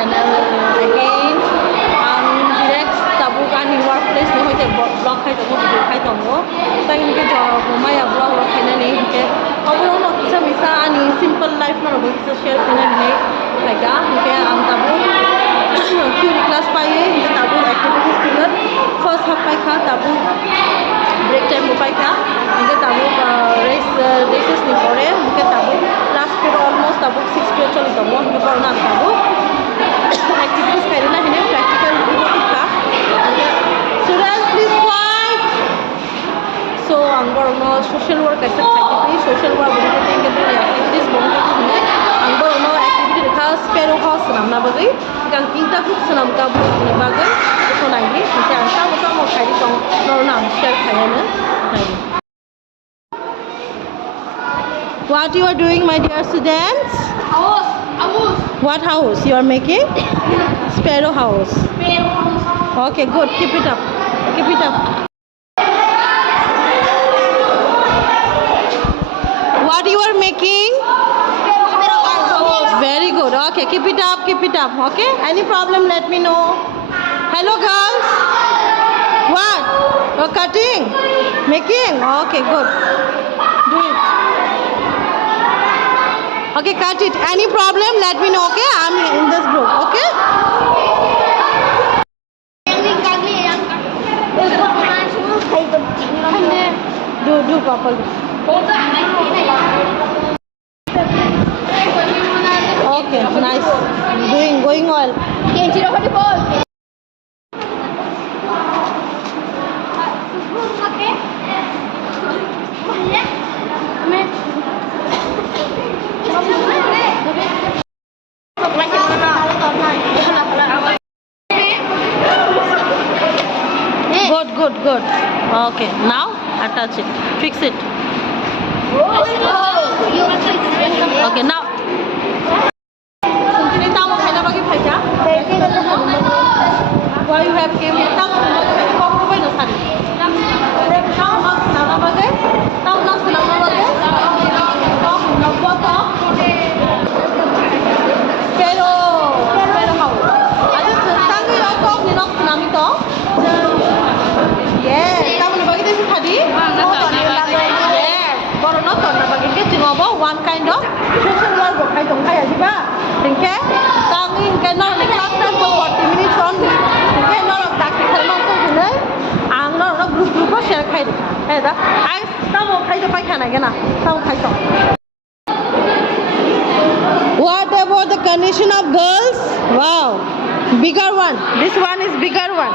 channel again. Direct tabuk ani workplace no hoite blog khai tongo video khai tongo. Tai inke maya blog ro khai na ni inke obro no kisa misa ani simple life na ro kisa share khai na ni khaiga inke am tabuk theory class paye inke tabuk activities period first half pai kha tabuk break time mo pai kha inke tabuk races ni pore inke tabuk last period almost tabuk 6 period choli tongo inke porna tabuk activities khai na hine practical video kha students please quiet so angor no social work aisa khai social work bonite tenge bole activities bonite hine angor no activity rekha sparrow house namna bagai gang tinta group sanam ka bole bagai so naini inke anta mo khai tong no nam share khai na What you are doing, my dear students? House. What house you are making? Sparrow house. Okay, good. Keep it up. Keep it up. What you are making? Very good. Okay, keep it up. Keep it up. Okay. Any problem? Let me know. Hello, girls. What? You're cutting? Making? Okay, good. Do it. Okay, cut it. Any problem? Let me know. Okay, I'm in this group. Okay. Do properly. Okay, nice. Going well. Good. Okay, now attach it. Fix it. Okay, now. Why you have came? One kind of social work khai tong khai aji ba tingke tangi ke no ni class time ko 40 minutes only tingke no practical no ko ne ang no group ko share khai de hai da ai tamo khai to pai khana gena tamo khai to What about the condition of girls? Wow, bigger one. This one is bigger one.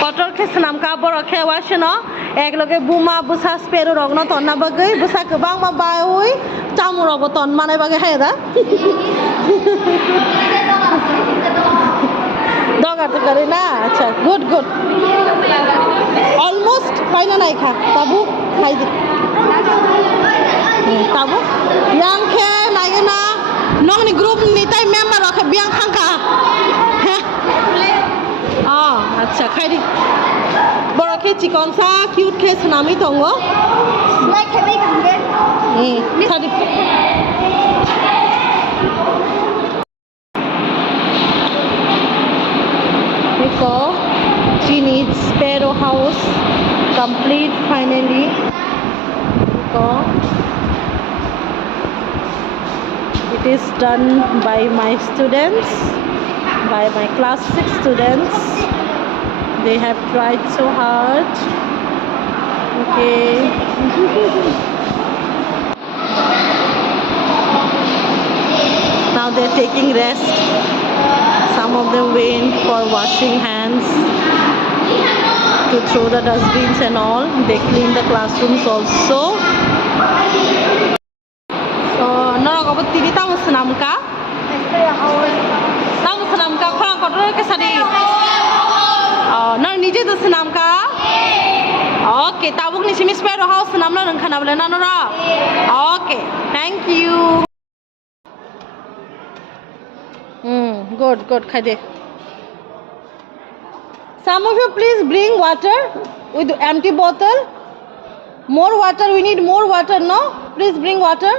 Kotor ke sanam ka bor khe wasno ek loge buma busa spero rogno tonna bagai busa ke bang ma bai chamu rogo ton manai bagai hai da doga to kare na acha good almost paina nai kha tabu khai di tabu yang khe nai na nong ni group ni tai member rakhe biang khang ka acha khai di Borake chikonsa cute case nami tongo. Like heavy kange. Thadi. Because she needs sparrow house complete finally. Because it is done by my students, by my class 6 students. They have tried so hard. Okay. Now they're taking rest. Some of them went for washing hands, to throw the dustbins and all. They clean the classrooms also. So, no, go but tiri tamu senam ka? Tamu senam ka? Kau kotor ke sari? No, nije tu senam ka? Okay, tabuk ni sini sparrow house senam na rengkana boleh na nora? Okay, thank you. Good, khade. Some of you please bring water with empty bottle. More water, we need more water, no? Please bring water.